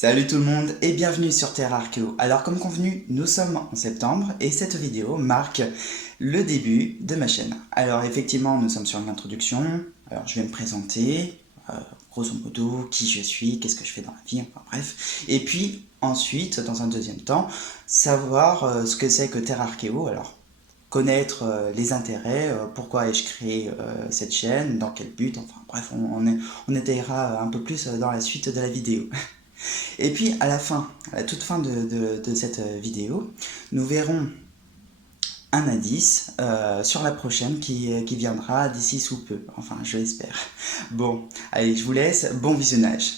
Salut tout le monde et bienvenue sur Terra Archéo. Alors comme convenu, nous sommes en septembre et cette vidéo marque le début de ma chaîne. Alors effectivement, nous sommes sur une introduction. Alors je vais me présenter, grosso modo, qui je suis, qu'est-ce que je fais dans la vie, enfin bref. Et puis ensuite, dans un deuxième temps, savoir ce que c'est que Terra Archéo. Alors connaître les intérêts, pourquoi ai-je créé cette chaîne, dans quel but, enfin bref, on étayera un peu plus dans la suite de la vidéo. Et puis à la fin, à la toute fin de cette vidéo, nous verrons un indice sur la prochaine qui viendra d'ici sous peu. Enfin, je l'espère. Bon, allez, je vous laisse. Bon visionnage.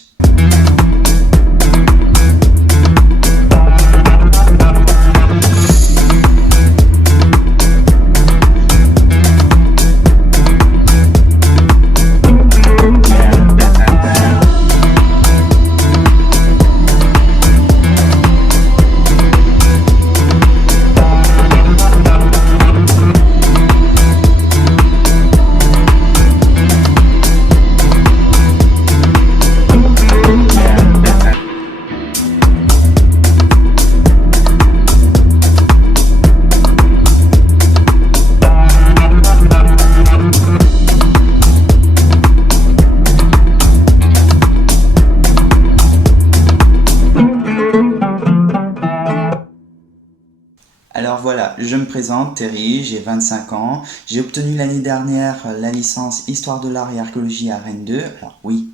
Alors voilà, je me présente, Terry, j'ai 25 ans. J'ai obtenu l'année dernière la licence Histoire de l'art et archéologie à Rennes 2. Alors oui,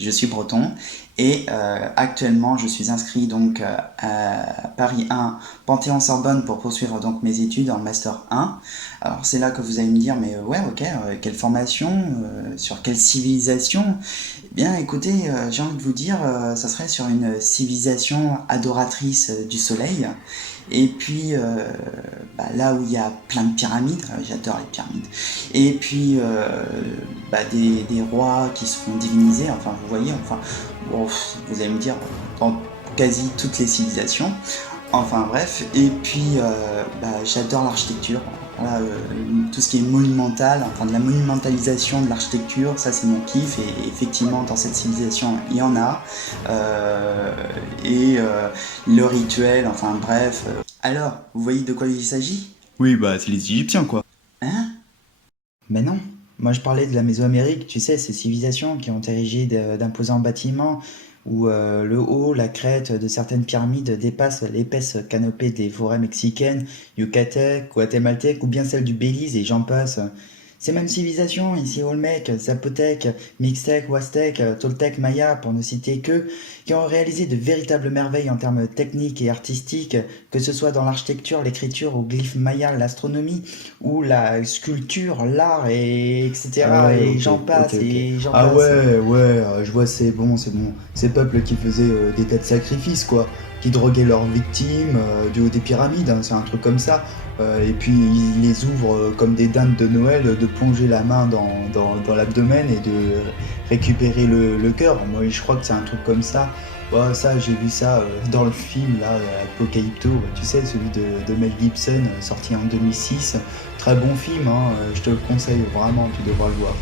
je suis breton. Et actuellement, je suis inscrit donc à Paris 1, Panthéon-Sorbonne pour poursuivre donc mes études en Master 1. Alors c'est là que vous allez me dire, mais ouais, ok, quelle formation, sur quelle civilisation? Eh bien écoutez, j'ai envie de vous dire, ça serait sur une civilisation adoratrice du soleil. Et puis là où il y a plein de pyramides, j'adore les pyramides, et puis des rois qui se font diviniser, enfin vous voyez, enfin bon, vous allez me dire, dans quasi toutes les civilisations, enfin bref, et puis j'adore l'architecture. Voilà, tout ce qui est monumental, enfin de la monumentalisation de l'architecture, ça c'est mon kiff, et effectivement dans cette civilisation il y en a, euh, et le rituel, enfin bref. Alors, vous voyez de quoi il s'agit? Oui, bah, c'est les Égyptiens, quoi. Hein? Mais non, moi je parlais de la Mésoamérique, tu sais, ces civilisations qui ont érigé d'imposants bâtiments où le haut, la crête de certaines pyramides dépasse l'épaisse canopée des forêts mexicaines, yucatèques, guatémaltèques ou bien celle du Belize et j'en passe. Ces mêmes civilisations, ici Olmec, Zapotèque, Mixtèque, Huastèque, Toltèque, Maya, pour ne citer que, qui ont réalisé de véritables merveilles en termes techniques et artistiques, que ce soit dans l'architecture, l'écriture, au glyphe maya, l'astronomie, ou la sculpture, l'art, et Ah etc. ouais, Et ok, j'en ok, passe, ok. et j'en Ah passe. ouais, ouais, je vois, c'est bon, c'est bon. Ces peuples qui faisaient des tas de sacrifices, quoi. Qui droguaient leurs victimes du haut des pyramides, hein, c'est un truc comme ça. Et puis ils les ouvrent comme des dindes de Noël, de plonger la main dans l'abdomen et de récupérer le cœur. Moi, je crois que c'est un truc comme ça. Ouais, ça, j'ai vu ça dans le film, là, Apocalypto, tu sais, celui de Mel Gibson, sorti en 2006. Très bon film, hein, je te le conseille vraiment, tu devras le voir.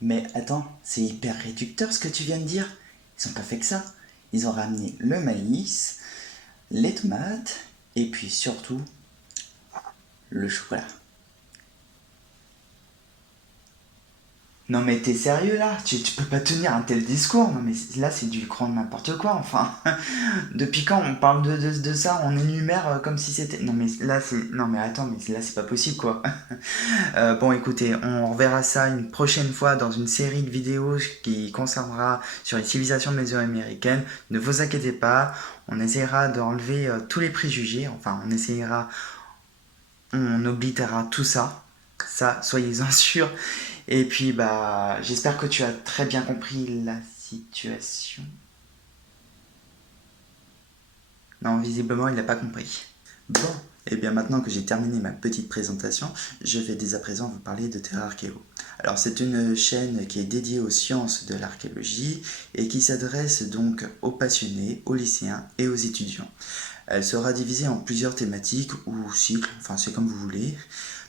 Mais attends, c'est hyper réducteur ce que tu viens de dire. Ils ont pas fait que ça. Ils ont ramené le maïs, les tomates, et puis surtout le chocolat. Non mais t'es sérieux là? Tu peux pas tenir un tel discours? Non mais là c'est du grand n'importe quoi, enfin. Depuis quand on parle de ça, on énumère comme si c'était... Non mais là c'est... Non mais attends, mais là c'est pas possible quoi. Bon écoutez, on reverra ça une prochaine fois dans une série de vidéos qui concernera sur les civilisations mésoaméricaines. Ne vous inquiétez pas, on essaiera d'enlever tous les préjugés, enfin on essaiera, on oblitérera tout ça. Ça, soyez-en sûrs. Et puis, j'espère que tu as très bien compris la situation. Non, visiblement, il n'a pas compris. Bon, et bien maintenant que j'ai terminé ma petite présentation, je vais dès à présent vous parler de Terra Archéo. Alors, c'est une chaîne qui est dédiée aux sciences de l'archéologie et qui s'adresse donc aux passionnés, aux lycéens et aux étudiants. Elle sera divisée en plusieurs thématiques ou cycles, enfin c'est comme vous voulez.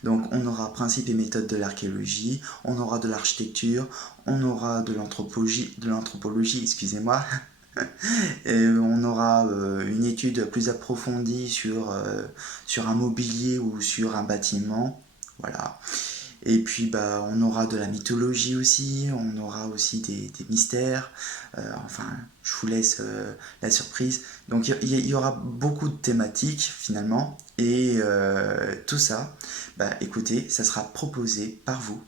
Donc on aura principes et méthodes de l'archéologie, on aura de l'architecture, on aura de l'anthropologie, excusez-moi, Et on aura une étude plus approfondie sur un mobilier ou sur un bâtiment. Voilà. Et puis bah, on aura de la mythologie aussi, on aura aussi des mystères. Enfin, je vous laisse la surprise. Donc il y aura beaucoup de thématiques finalement. Et tout ça, bah, écoutez, ça sera proposé par vous.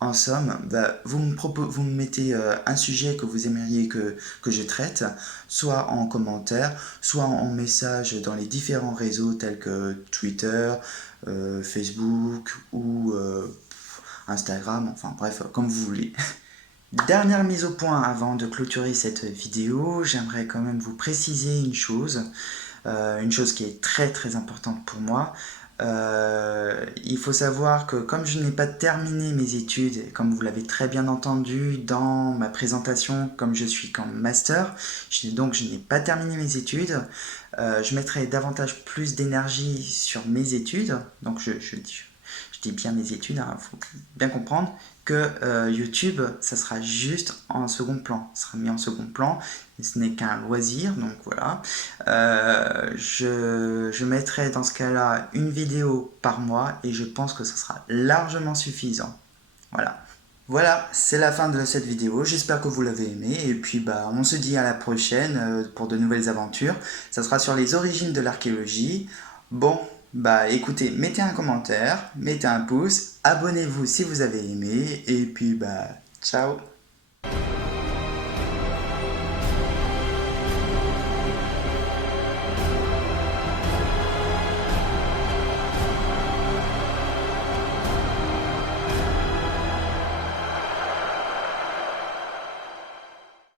En somme, bah, vous me mettez un sujet que vous aimeriez que je traite, soit en commentaire, soit en message dans les différents réseaux tels que Twitter, Facebook ou Instagram, enfin bref, comme vous voulez. Dernière mise au point avant de clôturer cette vidéo, j'aimerais quand même vous préciser une chose qui est très très importante pour moi. Il faut savoir que comme je n'ai pas terminé mes études, et comme vous l'avez très bien entendu dans ma présentation, comme je suis qu'en master, donc je n'ai pas terminé mes études, je mettrai davantage plus d'énergie sur mes études, donc je dis bien mes études, il faut bien comprendre que YouTube, ça sera juste en second plan, ça sera mis en second plan, et ce n'est qu'un loisir, donc voilà. Je mettrai dans ce cas-là une vidéo par mois et je pense que ça sera largement suffisant. Voilà. Voilà, c'est la fin de cette vidéo. J'espère que vous l'avez aimé. Et puis, bah, on se dit à la prochaine pour de nouvelles aventures. Ça sera sur les origines de l'archéologie. Bon, bah, écoutez, mettez un commentaire, mettez un pouce, abonnez-vous si vous avez aimé. Et puis, bah, ciao.